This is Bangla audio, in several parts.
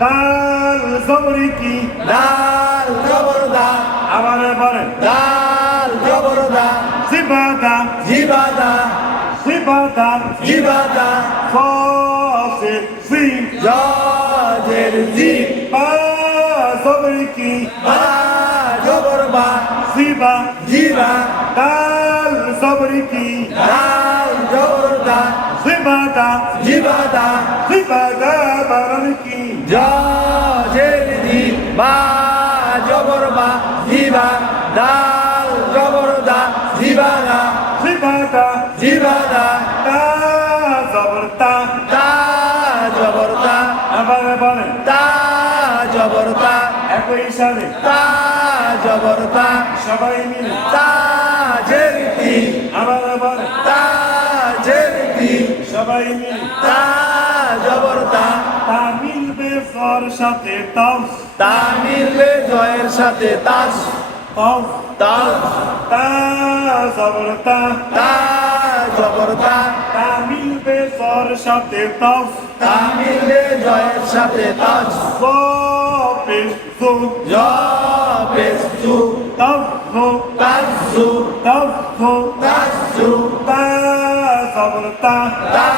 দাল জবরি কি দাল জবর দা আবার বলেন দাল জবর দা জিবাদা জিবাদা জিবাদা জিবাদা ফসে সি জজের জি বা জবরি কি বা জবর বা জিবা জিবা দাল জবরি কি দাল জবর দা জিবাদা জিবাদা জিবাদা বারণ কি জজের জি বা জবর বা জিবা দাল জবর দা জিবাদা জিবাদা জিবাদা তা জবর তা তা জবর তা আবার বলেন তা জবর তা একই সাথে তা জবর তা সবাই মিলে তা জেরতি আবার বলেন তা জেরতি সবাই মিলে তা জবর তা তা মিলবে ফর সাথে তাও তা মিলবে জয়ের সাথে তাস তাও তাস তা জবর তা তা জবর তা তা মিলবে ফর সাথে তাও তা মিলবে জয়ের সাথে তাস পেশ জো জ পেস জু তাও জো তাজু তাও জো তাজু তা জবর তা তা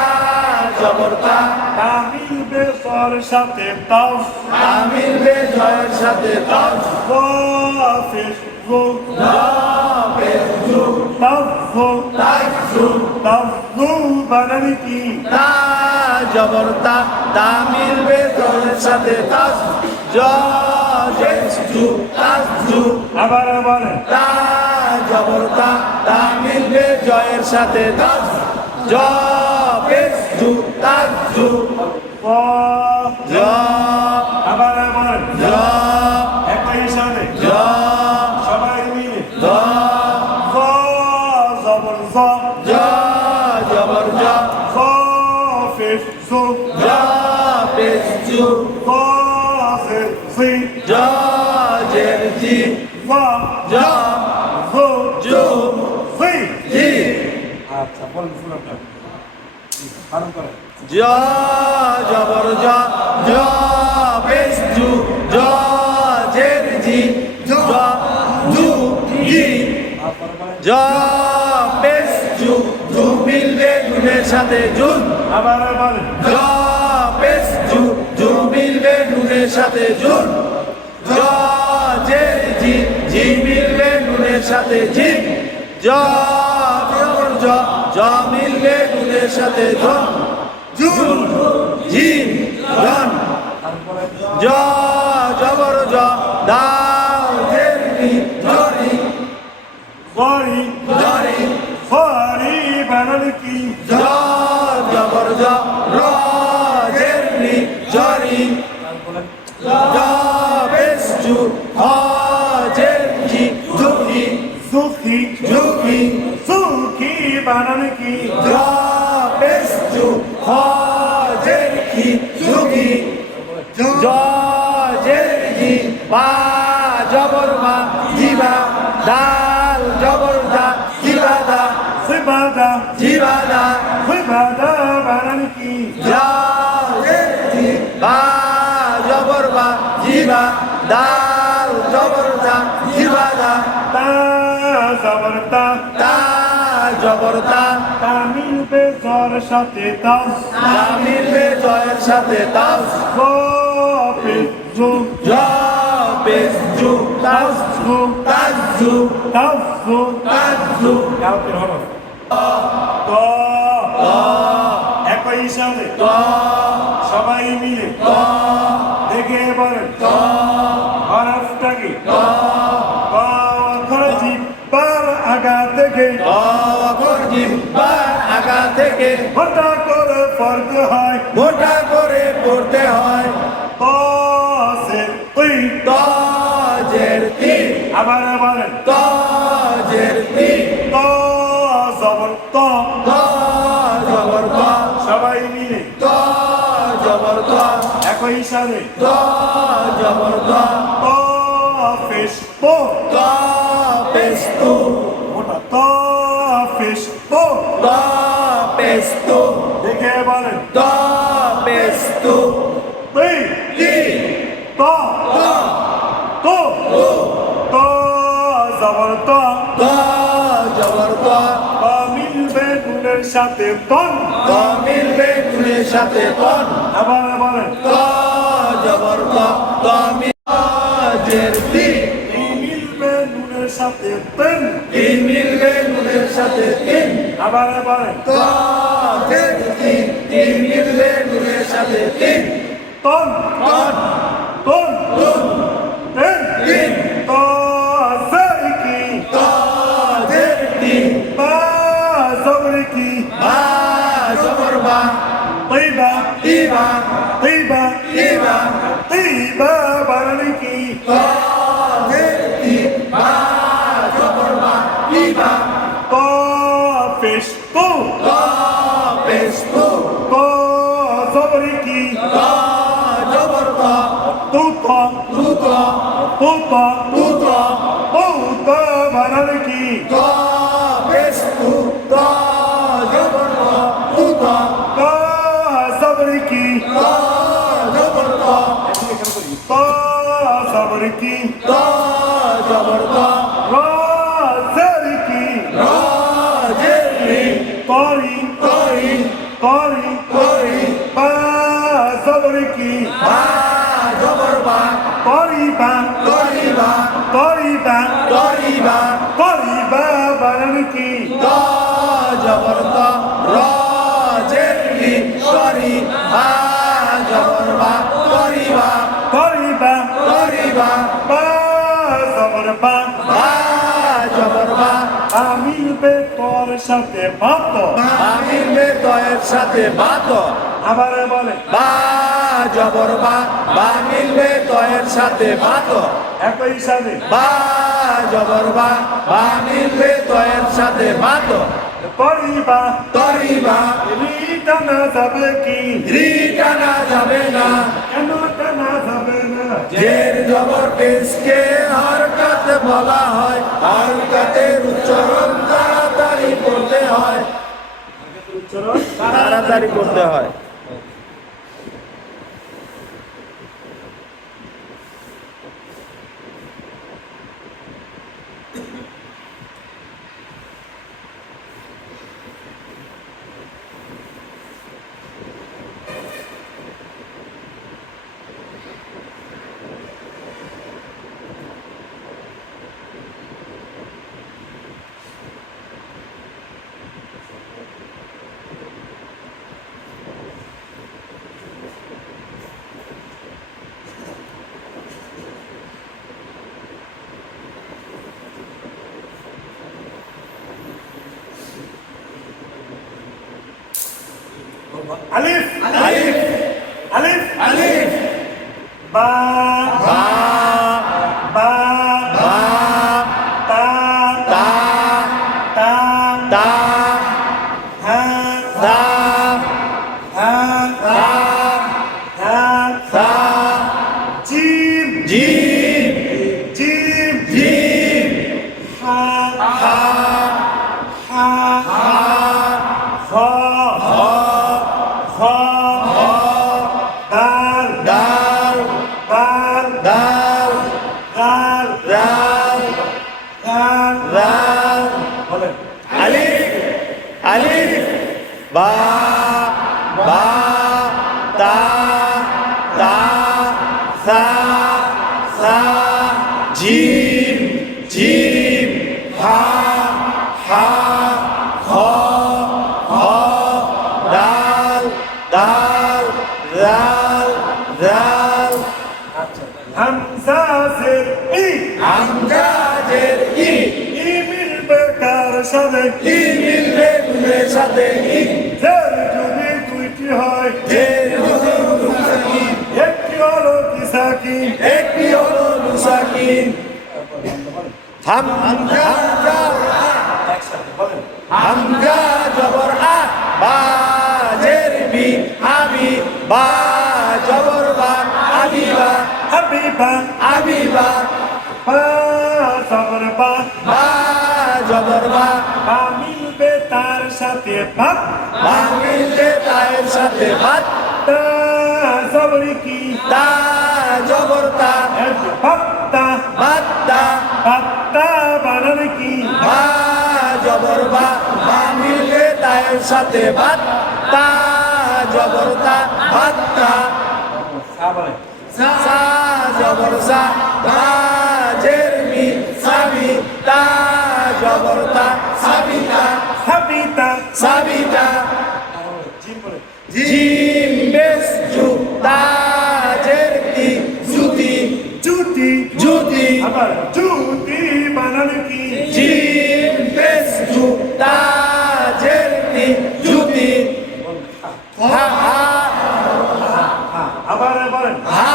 জবর তা তা মিলবে ফর সাথে তাও তা মিলবে জয়ের সাথে তাস পেশ জো জ পেস জু তাও জো তাজু তাও জো বানানি কি তা জবর তা তা মিলবে জয়ের সাথে তাস জ জেস জু তাজু আবার বলেন তা জবর তা তা মিলবে জয়ের সাথে তাস জ পেস জু তাজু ক জ আবার বলেন জ একই সাথে জ সবাই মিলে জ জ জবর জ জ জবর জ জ পেশ জো জ পেস জু জ সে সি জ জের জি জ জ জো জু সি জি আচ্ছা বলেন শুনুন পালন করেন জ জবর জ জ পেস জু জ জের জি জ জু জি জ পেস জু জু মিলবে জুনের সাথে জুন আবার বলেন জ পেস জু জু মিলবে নুনের সাথে জুন জ জের জি জি মিলবে নুনের সাথে জি জ জবর জ জ মিলবে নুনের সাথে জন জুন জি জন জ জবর জ দাল জের জি জরি গরি জরি ফরি বানানি কি জ জবর জ র জের নি জরি জ বেস জু হ জের জি জুকি সুখী জুকি সুখী বানানি কি জ বেস জু হ জের কি জুকি জ জের জি বা জবর মা জিবা দাল জবর দা জিবা দা সিবাদা জিবাদা সিবাদা বানানি কি জা জের জি বা জবর বা জিবা দাল জবর দা জিবা দা তা জবর তা তা জবর তা তা মিলবে জর সাথে তাও তা মিলবে জয়ের সাথে তাও জ পেশ জো জ পেস জু তাও জো তাজু তাও জো তাজু কালকের হরফ ত একই সাথে ত সবাই মিলে ত দেখে বলেন ত হরফটা কি ত ক অক্ষর জিব্বার আগা থেকে অক্ষর জিহ্বার আগা থেকে মোটা করে পড়তে হয় মোটা করে পড়তে হয় ত সে তুই তজের তি আবার বলেন তজের তি ত জবর ত ত জবর ত সবাই মিলে ত জবর ত একই সাথে ত জবর ত ত পেশ তো ত পেস তু মোটা ত পেশ তো ত পেস তু দেখে বলেন ত পেস তু তুই তি সাথে তন ত মিলবে নুনের সাথে তন আবার বলেন ত জবর ত ত জের তি তিন মিলবে নুনের সাথে তিন তিন মিলবে নুনের সাথে তিন আবার বলেন ত জের তি তিন মিলবে নুনের সাথে তিন তন তন তন তুন তিন তিন তো কি ত জের তি বা জবরে কি বা জবর বা তৈবা তিবা তৈবা তিবা তৈবা বানানে কি ত জের তি বা জবর বা তিবা তো পেশ তো ত পেশ তু তো জবরে কি ত জবর ত তু তো তু ত তু তো তু ত তু তো বানানে কি ত পেশ তু ত জবর ত তু ত তো জবরে কি ত জবর ত তো জবরে কি ত জবর ত রা জবরে কি র জের রি তরি তরি তরি তরি বা জবরে কি বা জবর বা তরিবা তরিবা তরিবা তরিবা তরিবা বানানে কি ত জবর ত র জের রি তরি বা জবর বা তরিবা তরিবা তরিবা বা জবর বা বা জবর বা মিলবে তোর সাথে বাত বা মিলবে তয়ের সাথে বাত আবার বলে বা জবর বা মিলবে তয়ের সাথে বাত একই সাথে বা জবর বা মিলবে তয়ের সাথে বাত তরিবা তরিবা টানা যাবে কি রি টানা যাবে না কেন টানা যাবে না জের জবর পেশকে হরকত বলা হয় হরকতের উচ্চারণ তাড়াতাড়ি করতে হয় উচ্চারণ তাড়াতাড়ি করতে হয় আলিফ আলিফ আলিফ আলিফ বা বা বা বা তা তা তা তা হা সা হা সা হা সা জিম জিম জিম জিম হা হা হা হা খ হ খ দাল দাল দাল দাল দাল রাল দাল রাল বলেন আলিফ আলিফ বা বা তা তা সা সা জিম জিম হা হা খ খ দাল দাল রাল রাল হামজা জের ই আমজাজের ই ই মিলবে কার সাথে ই মিলবে নুনের সাথে ই জের যদি দুইটি হয় জের হুজুর সাকিন একটি হলো কি সাকিন একটি হলো নুসাকিন হামজা একসাথে বলেন হামজা জবর আ বা জের বি আবি বা জবর বা আবিবা হাবিবা আবিবা বা সবর বা বা জবর বা বা মিলবে তার সাথে বাপ বা মিলবে তায়ের সাথে বাত তা সবরি কি তা জবর তা বাপ্তা বাত্তা বাপ্তা বানানে কি বা জবর বা মিলবে তা তায়ের সাথে ভাত তা জবর তা ভাত্তা সা বলে সা জবর সা তাজের মি সাবি তা জবর তা সাবিতা সাবিতা সাবিতা জিম বলে জিম বেশ জু তাজের তি জুতি জুতি জুতি আবার জুতি বানানো কি জিম বেশ জু তাজের তি জুতি হা হা আবার বলেন হা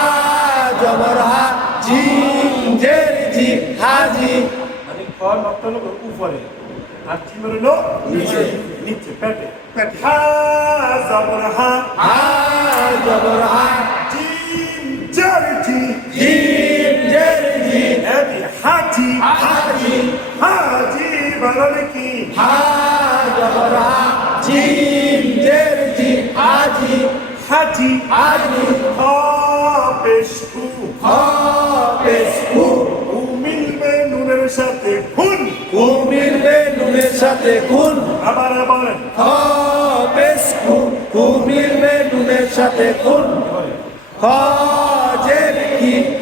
জবর হা জিম জের জি হাজি মানে ফল নক্ত হলো উপরে আর জিম হলো নিচে নিচে পেটে পেটে হা জবর হা হা জবর হা জিম জারজি জিম জের জি এদি হাজি হাজি হাজি বানানো কি হা জবর হা জিম জের জি হাজি হাজি হাজি পেশকু হাফেজ হু মিলবে নুনের সাথে খুন মিলবে নুনের সাথে খুন আবার বলেন হাফেজ হু মিলবে নুনের সাথে খুন খজের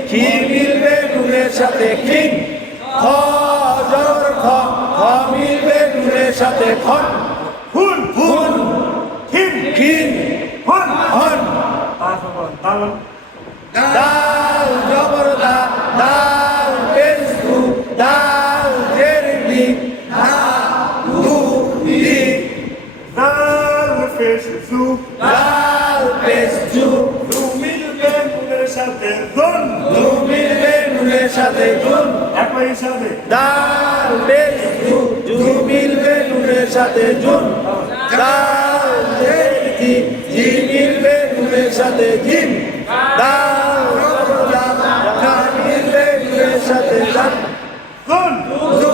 কি মিলবে নুনের সাথে খিন খজর খ মিলবে নুনের সাথে খন খুন খুন খিন খিন হন হন তারপর বলেন তালন দাল জবর দা দাল পেশু দাল জেরবি দা দু দি দাল পেশকু দাল পেশু মিলবে নুনের সাথে ধন দু মিলবে নুনের সাথে জুন একই সাথে দাল পেশু জু মিলবে নুনের সাথে জুন দাল জেরবি জি মিলবে নুনের সাথে জিন দাল জবর দা মিলবে নুনের সাথে জান ধন জু